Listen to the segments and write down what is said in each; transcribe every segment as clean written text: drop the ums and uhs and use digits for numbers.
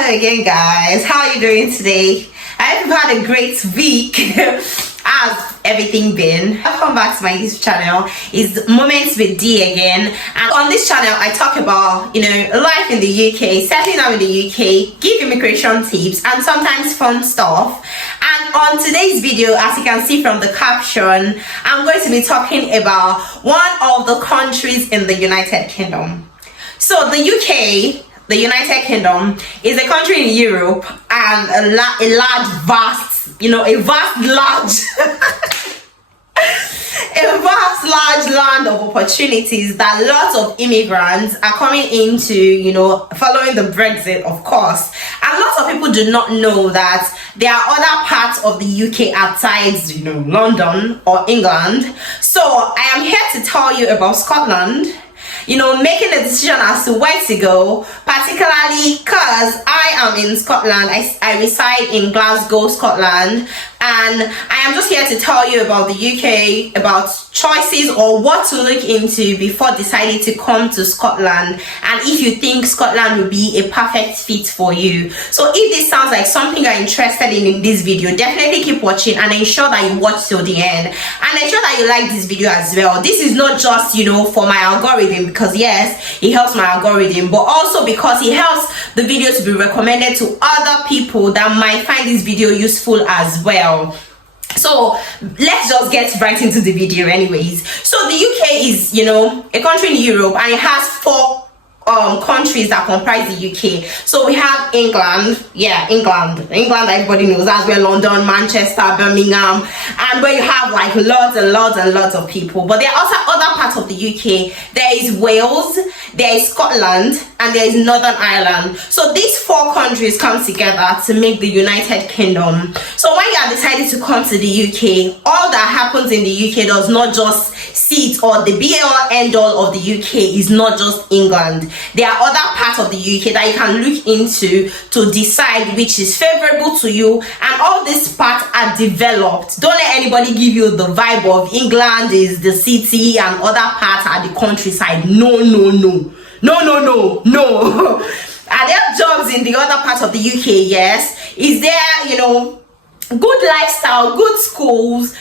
Hello again, guys. How are you doing today? I hope you've had a great week. How's everything been? Welcome back to my YouTube channel. It's Moments with D again, and on this channel I talk about life in the UK, settling down in the UK, give immigration tips and sometimes fun stuff. And on today's video, as you can see from the caption, I'm going to be talking about one of the countries in the United Kingdom. So the UK, the United Kingdom, is a country in Europe and a large land of opportunities that lots of immigrants are coming into, following the Brexit, of course. And lots of people do not know that there are other parts of the UK outside, London or England. So I am here to tell you about Scotland. Making a decision as to where to go, particularly because I am in Scotland. I reside in Glasgow, Scotland, and I am just here to tell you about the UK, about choices or what to look into before deciding to come to Scotland, and if you think Scotland will be a perfect fit for you. So if this sounds like something you're interested in this video, definitely keep watching and ensure that you watch till the end, and ensure that you like this video as well. This is not just for my algorithm, because yes, it helps my algorithm, but also because it helps the video to be recommended to other people that might find this video useful as well. So let's just get right into the video anyways. So the UK is a country in Europe, and it has four countries that comprise the UK. So we have England, England everybody knows, that's where London, Manchester, Birmingham, and where you have like lots and lots of people. But there are also other parts of the UK. There is Wales, there is Scotland, and there is Northern Ireland. So these four countries come together to make the United Kingdom. So when you are deciding to come to the UK, all that happens in the UK does not just sit, or the be all end all of the UK is not just England. There are other parts of the UK that you can look into to decide which is favorable to you, and all these parts are developed. Don't let anybody give you the vibe of England is the city and other parts are the countryside. No. Are there jobs in the other parts of the UK? Yes. Is there good lifestyle, good schools?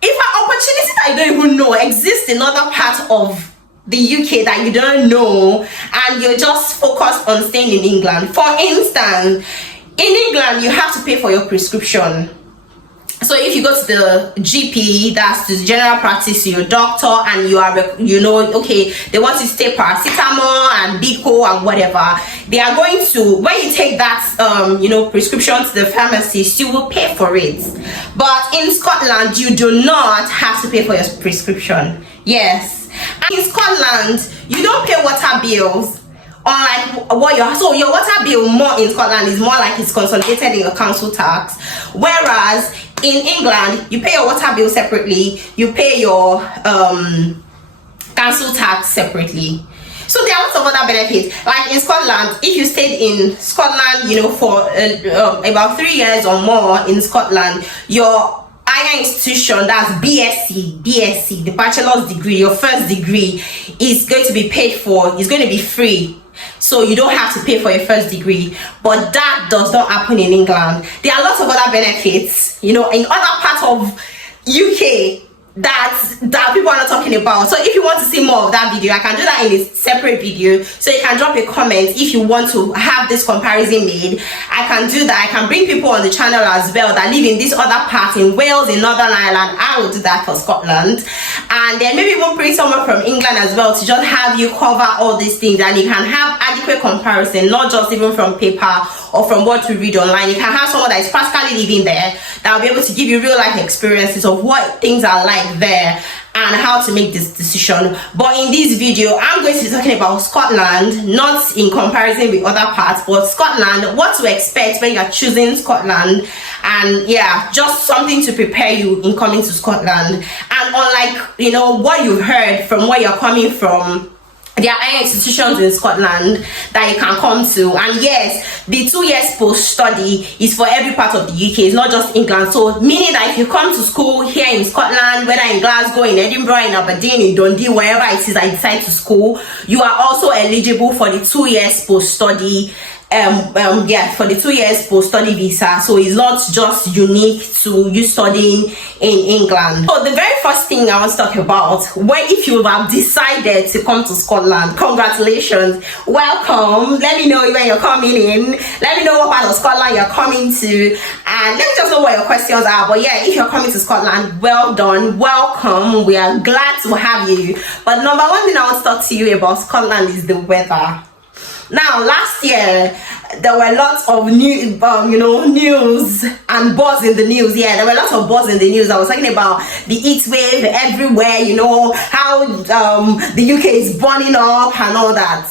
If an opportunity that you don't even know exists in other parts of the UK that you don't know, and you're just focused on staying in England. For instance, in England you have to pay for your prescription. So if you go to the GP, that's the general practice, your doctor, and you are okay, they want you to take paracetamol and Bico and whatever, they are going to, when you take that prescription to the pharmacist, you will pay for it. But in Scotland you do not have to pay for your prescription. Yes. And in Scotland you don't pay water bills, unlike what your water bill more in Scotland is more like it's consolidated in your council tax, whereas in England you pay your water bill separately, you pay your council tax separately. So there are lots of other benefits. Like in Scotland, if you stayed in Scotland for about 3 years or more in Scotland, your higher institution, that's BSc, the bachelor's degree, your first degree, is going to be paid for, is going to be free. So you don't have to pay for your first degree. But that does not happen in England. There are lots of other benefits, in other parts of UK that people are not talking about. So if you want to see more of that video, I can do that in a separate video. So you can drop a comment if you want to have this comparison made. I can do that. I can bring people on the channel as well that live in this other part, in Wales, in Northern Ireland. I will do that for Scotland, and then maybe even bring someone from England as well to just have you cover all these things, and you can have adequate comparison, not just even from paper or from what we read online. You can have someone that is practically living there that will be able to give you real life experiences of what things are like there and how to make this decision. But in this video I'm going to be talking about Scotland, not in comparison with other parts, but Scotland, what to expect when you're choosing Scotland, and just something to prepare you in coming to Scotland. And unlike what you've heard from where you're coming from, there are institutions in Scotland that you can come to, and yes, the 2 years post study is for every part of the UK. It's not just England. So meaning that if you come to school here in Scotland, whether in Glasgow, in Edinburgh, in Aberdeen, in Dundee, wherever it is I decide to school, you are also eligible for the 2 years post study yeah, for the 2 years post-study visa. So it's not just unique to you studying in England. So the very first thing I want to talk about, where if you have decided to come to Scotland, congratulations, welcome. Let me know when you're coming in. Let me know what part of Scotland you're coming to, and let me just know what your questions are. But yeah, if you're coming to Scotland, well done, welcome. We are glad to have you. But number one thing I want to talk to you about Scotland is the weather. Now, last year there were lots of new, news and buzz in the news. Yeah, there were lots of buzz in the news. I was talking about the heat wave everywhere. How the UK is burning up and all that.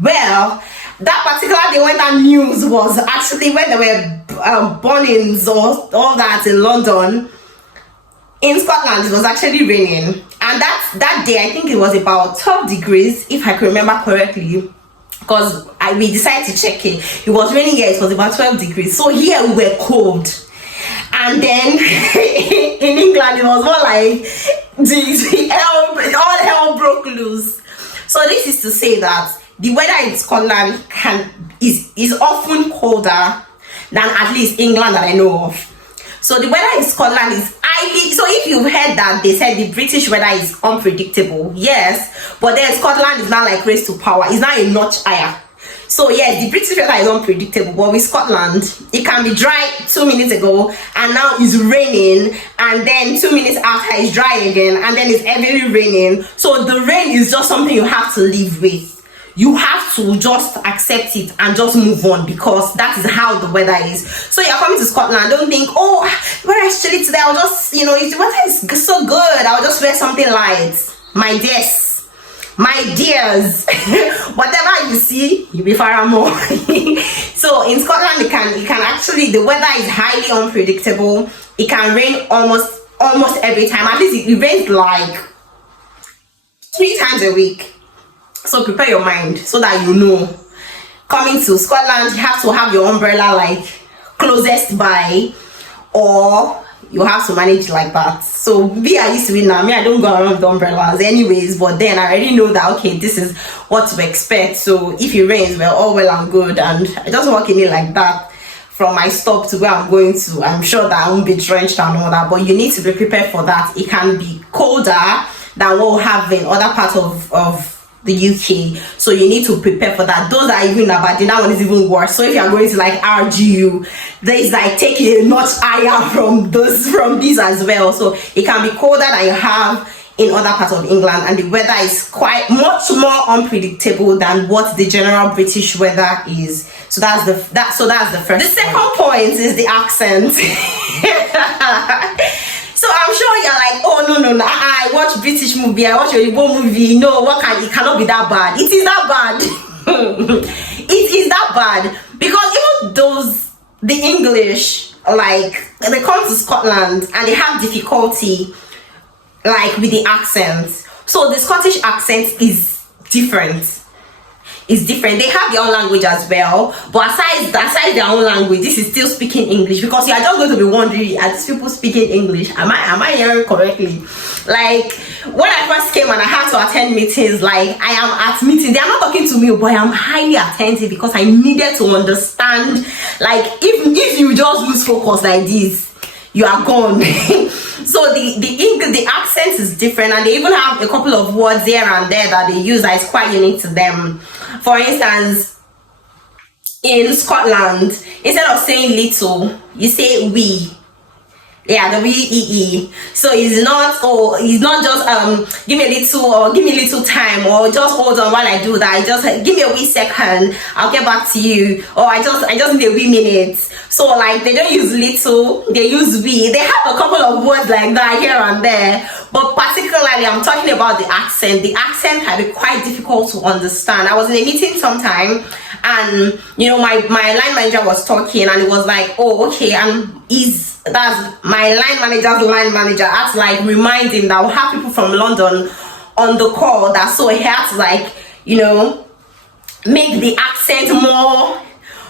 Well, that particular day when that news was actually when there were burnings or all that in London, in Scotland it was actually raining, and that day I think it was about 12 degrees, if I can remember correctly. Because we decided to check it. It was raining here, it was about 12 degrees. So here we were cold. And then in England, it was more like all hell broke loose. So this is to say that the weather in Scotland is often colder than at least England that I know of. So the weather in Scotland is highly, so if you've heard that they said the British weather is unpredictable, yes, but then Scotland is now like raised to power, it's now a notch higher. So yes, the British weather is unpredictable, but with Scotland, it can be dry 2 minutes ago and now it's raining, and then 2 minutes after it's dry again, and then it's heavily raining. So the rain is just something you have to live with. You have to just accept it and just move on, because that is how the weather is. So you're coming to Scotland, don't think, oh, where is chilly today, I'll just, if the weather is so good, I'll just wear something light. My dears, whatever you see, you'll be far more. So in Scotland, it can actually, the weather is highly unpredictable. It can rain almost every time. At least it rains like 3 times a week. So prepare your mind so that coming to Scotland, you have to have your umbrella like closest by, or you have to manage like that. So me, I used to be now. I don't go around with umbrellas anyways, but then I already know that okay, this is what to expect. So if it rains, we're all well and good, and I just walk in it like that from my stop to where I'm going to. I'm sure that I won't be drenched and all that, but you need to be prepared for that. It can be colder than what we have in other parts of the UK, so you need to prepare for that. Those are even about that one is even worse. So if you're going to like RGU, there is like taking a notch higher from these as well. So it can be colder than you have in other parts of England, and the weather is quite much more unpredictable than what the general British weather is. So that's the first. The second point is the accent. So I'm sure you're like, oh no, I watch British movie, I watch Yoruba movie. No, it cannot be that bad. It is that bad. It is that bad, because even the English, like they come to Scotland and they have difficulty like with the accent. So the Scottish accent is different. It's different. They have their own language as well, but aside their own language, this is still speaking English, because you are just going to be wondering, are these people speaking English? Am I hearing correctly? Like when I first came and I had to attend meetings, like I am at meetings, they are not talking to me, but I am highly attentive because I needed to understand. Like if you just lose focus like this, you are gone. So the accent is different, and they even have a couple of words here and there that they use that is quite unique to them. For instance, in Scotland, instead of saying little, you say we. Yeah, the WEE. So it's not just give me a little, or give me a little time, or just hold on while I do that. Just give me a wee second, I'll get back to you, or I just need a wee minute. So like they don't use little, they use we. They have a couple of words like that here and there, but particularly I'm talking about the accent. The accent can be quite difficult to understand. I was in a meeting sometime, and my line manager was talking, and it was like, oh okay, and that's my line manager's line manager. I had to like remind him that we'll have people from London on the call, that so he had to like make the accent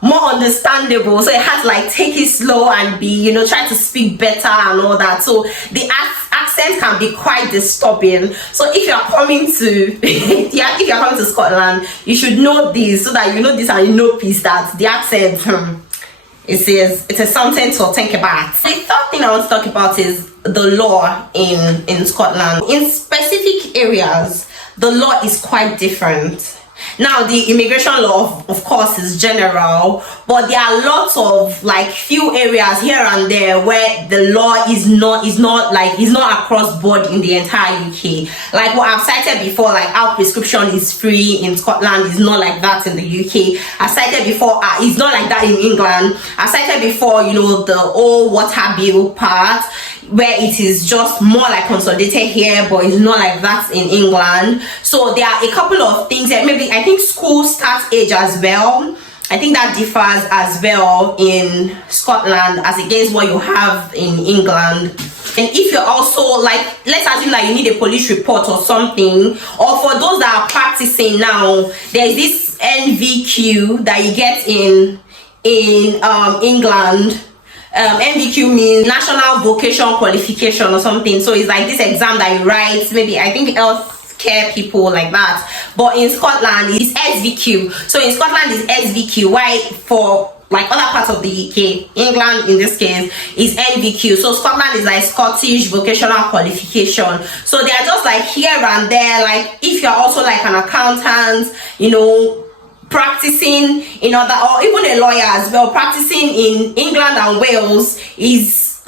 more understandable. So he had to like take it slow and be try to speak better and all that. So the accent accent can be quite disturbing. So if you're coming to yeah, if you're coming to Scotland, you should know this, so that you know this and you know peace, that the accent it is something to think about. The third thing I want to talk about is the law in Scotland. In specific areas, the law is quite different. Now, the immigration law, of course, is general, but there are lots of like few areas here and there where the law is not across board in the entire UK. Like what I've cited before, like how prescription is free in Scotland is not like that in the UK. I cited before, it's not like that in England. I cited before, you know, the old water bill part, where it is just more like consolidated here, but it's not like that in England. So there are a couple of things that maybe I think school start age as well. I think that differs as well in Scotland as against what you have in England. And if you're also like, let's assume that you need a police report or something, or for those that are practicing now, there's this NVQ that you get in England. NVQ means National Vocation Qualification or something. So it's like this exam that you write, maybe I think healthcare people like that. But in Scotland, it's SVQ. So in Scotland, it's SVQ. Why for like other parts of the UK, England in this case is NVQ. So Scotland is like Scottish Vocational Qualification. So they are just like here and there. Like if you're also like an accountant, you know, practicing in other, or even a lawyer as well, practicing in England and Wales is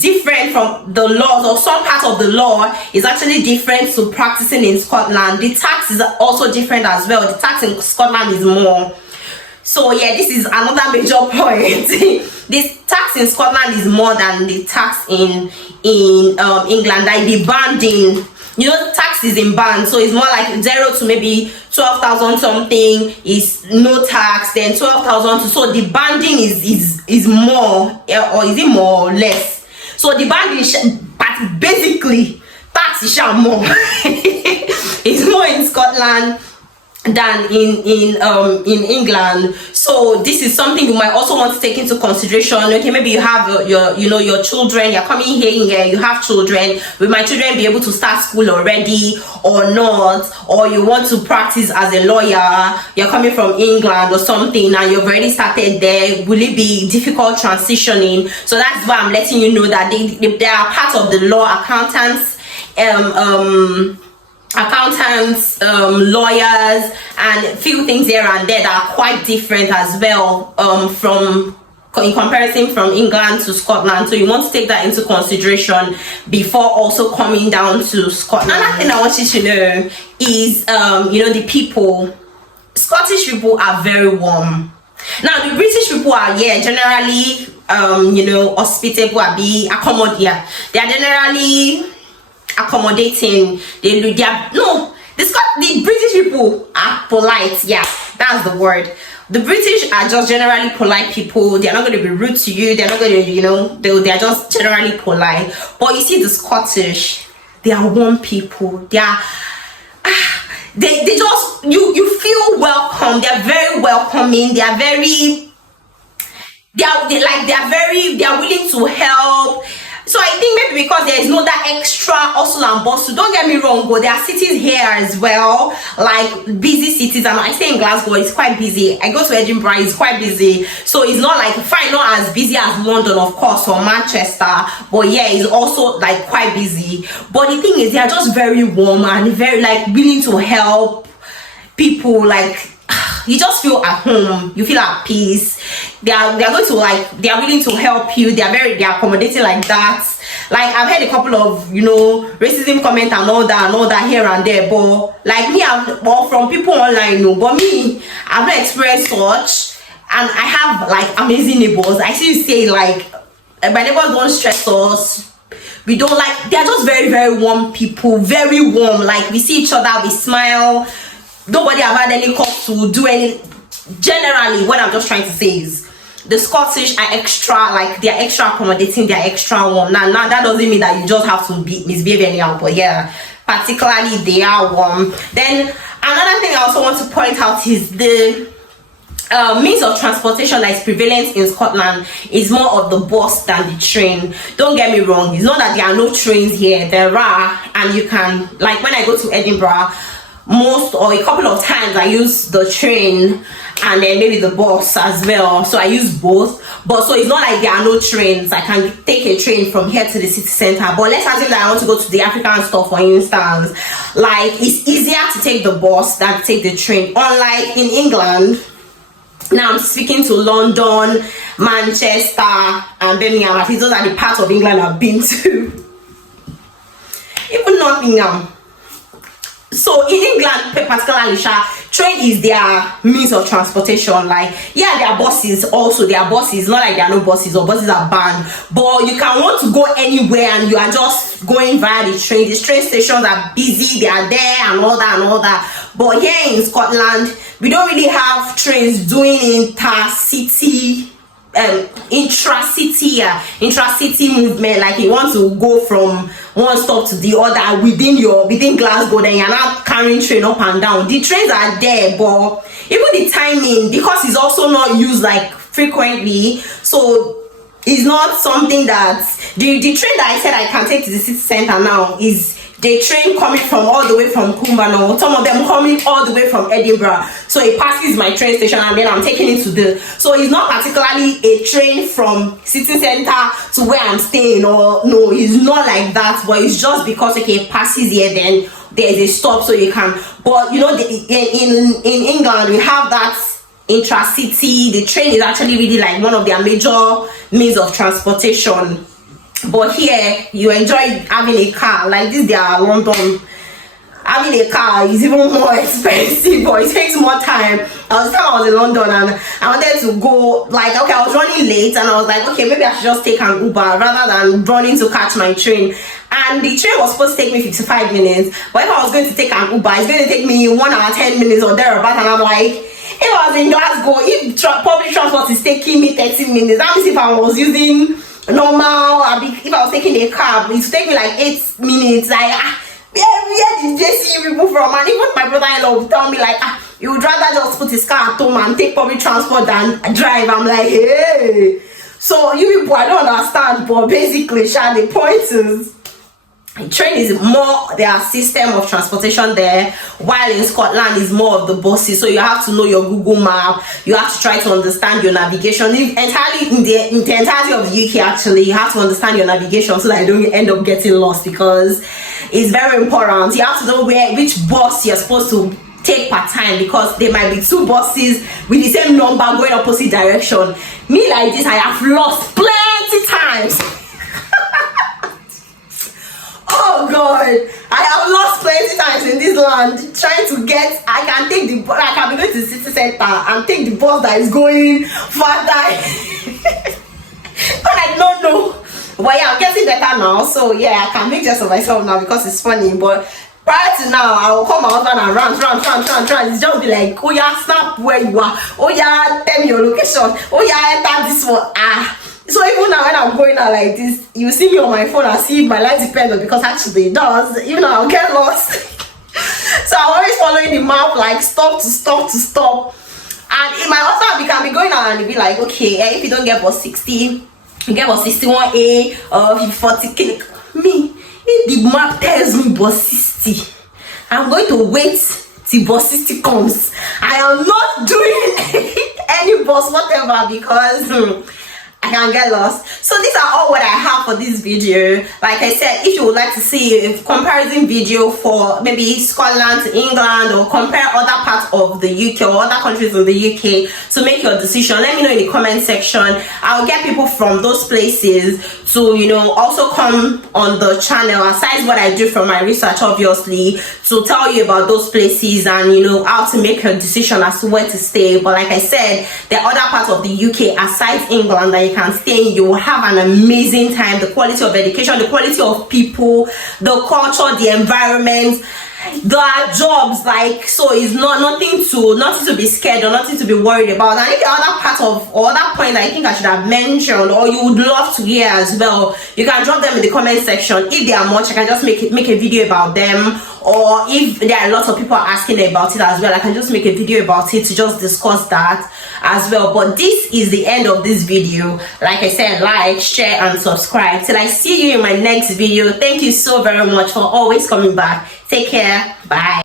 different from the laws, or some part of the law is actually different to practicing in Scotland. The tax is also different as well. The tax in Scotland is more. So yeah, this is another major point. This tax in Scotland is more than the tax in England. Like the banding, you know, tax is in band, so it's more like 0 to maybe 12,000 something is no tax, then 12,000 to, so the banding is more, or is it more or less? So the banding, but basically tax is more. It's more in Scotland than in England. So this is something you might also want to take into consideration. Okay, maybe you have your children, you're coming here, you have children. Will my children be able to start school already or not? Or you want to practice as a lawyer, you're coming from England or something and you've already started there. Will it be difficult transitioning? So that's why I'm letting you know that they are part of the law. Accountants, lawyers, and a few things here and there that are quite different as well, in comparison from England to Scotland. So you want to take that into consideration before also coming down to Scotland. Another thing I want you to know is the people. Scottish people are very warm. Now the British people are generally hospitable, accommodating. They are generally accommodating. The British people are polite. Yeah, that's the word. The British are just generally polite people. They're not going to be rude to you. They're not going to, they're just generally polite. But you see the Scottish, they are warm people. They are they just, you feel welcome. They're very welcoming. They are willing to help. So I think maybe because there is no that extra hustle and bustle. Don't get me wrong, but there are cities here as well, like busy cities. And I stay in Glasgow, it's quite busy. I go to Edinburgh, it's quite busy. So it's not like, fine, not as busy as London, of course, or Manchester, but yeah, it's also like quite busy. But the thing is, they are just very warm and very like willing to help people. Like, you just feel at home, you feel at peace. They are willing to help you. They are accommodating like that. Like I've heard a couple of racism comment and all that here and there, but like me, from people online, no, but me, I've not experienced such. And I have like amazing neighbors. I see you say like my neighbors don't stress us. We don't like, they're just very, very warm people, very warm. Like we see each other, we smile. Nobody have had any cause to do any. Generally, what I'm just trying to say is the Scottish are extra, like they're extra accommodating, they're extra warm. Now that doesn't mean that you just have to misbehave anyhow, but yeah, particularly they are warm. Then another thing I also want to point out is the means of transportation that is prevalent in Scotland is more of the bus than the train. Don't get me wrong, it's not that there are no trains here, there are, and you can, like when I go to Edinburgh, most or a couple of times I use the train and then maybe the bus as well, so I use both. But so it's not like there are no trains. I can take a train from here to the city center, but let's assume that I want to go to the African store, for instance. Like, it's easier to take the bus than to take the train, unlike in England. Now I'm speaking to London, Manchester and Birmingham. I think those are the parts of England I've been to. Even Nottingham. So in England particularly, train is their means of transportation. Like, yeah, there are buses also, there are buses, not like there are no buses or buses are banned, but you can want to go anywhere and you are just going via the train. The train stations are busy, they are there and all that and all that. But here in Scotland, we don't really have trains doing intracity movement. Like, you want to go from one stop to the other within Glasgow, then you're not carrying train up and down. The trains are there, but even the timing, because it's also not used like frequently, so it's not something that the train that I said I can take to the city center now is the train coming from all the way from Cumbernauld, some of them coming all the way from Edinburgh. So it passes my train station and then I'm taking it to the, so it's not particularly a train from city center to where I'm staying, or no, it's not like that, but it's just because, okay, it passes here, then there's a stop so you can. But you know, in England we have that intracity. The train is actually really like one of their major means of transportation. But here you enjoy having a car. Like this, they are London. Having a car is even more expensive, but it takes more time. I was in London and I wanted to go, like, okay, I was running late and I was like, okay, maybe I should just take an Uber rather than running to catch my train. And the train was supposed to take me 55 minutes, but if I was going to take an Uber, it's going to take me 1 hour 10 minutes or thereabout. And I'm like, if I was in Glasgow, if public transport is taking me 30 minutes, that means if I was using normal, if I was taking a cab, it would take me like 8 minutes. Like, where did they see people from? And even my brother-in-law would tell me like, he would rather just put his car at home and take public transport than drive. I'm like, hey. So you people, I don't understand, but basically, the point is, train is more their system of transportation there, while in Scotland is more of the buses. So you have to know your Google map, you have to try to understand your navigation. Entirely in the entirety of the UK, actually, you have to understand your navigation so that you don't end up getting lost, because it's very important. You have to know which bus you're supposed to take per time, because there might be 2 buses with the same number going opposite direction. Me like this, I have lost plenty times. Oh God, I have lost plenty times in this land trying to get. I can take the bus. I can be going to the city center and take the bus that is going further. But I don't know. But yeah, I'm getting better now. So yeah, I can make jest of myself now because it's funny. But prior to now, I will call my husband and run. It's just be like, oh yeah, snap where you are. Oh yeah, tell me your location. Oh yeah, enter this one. So even now when I'm going out like this, you see me on my phone and see my life depends on, because actually it does, even though I'll get lost. So I'm always following the map, like stop to stop to stop. And in my WhatsApp, you can be going out and be like, okay, if you don't get bus 60, you get bus 61A or 40. Me, if the map tells me bus 60, I'm going to wait till bus 60 comes. I am not doing any bus whatever, because I can get lost. So these are all what I have for this video. Like I said, if you would like to see a comparison video for maybe Scotland to England, or compare other parts of the UK or other countries in the UK to make your decision, let me know in the comment section. I'll get people from those places to, you know, also come on the channel, aside what I do from my research, obviously, to tell you about those places and, you know, how to make your decision as to where to stay. But like I said, there are other parts of the UK aside England that you can stay in. You will have an amazing time. The quality of education, the quality of people, the culture, the environment, there are jobs, like, so it's nothing to be scared or nothing to be worried about. And if the other part of or other point I think I should have mentioned or you would love to hear as well, you can drop them in the comment section. If there are much, I can just make a video about them, or if there are lots of people asking about it as well, I can just make a video about it to just discuss that as well. But this is the end of this video. Like I said, like, share and subscribe. Till I see you in my next video. Thank you so very much for always coming back. Take care. Bye.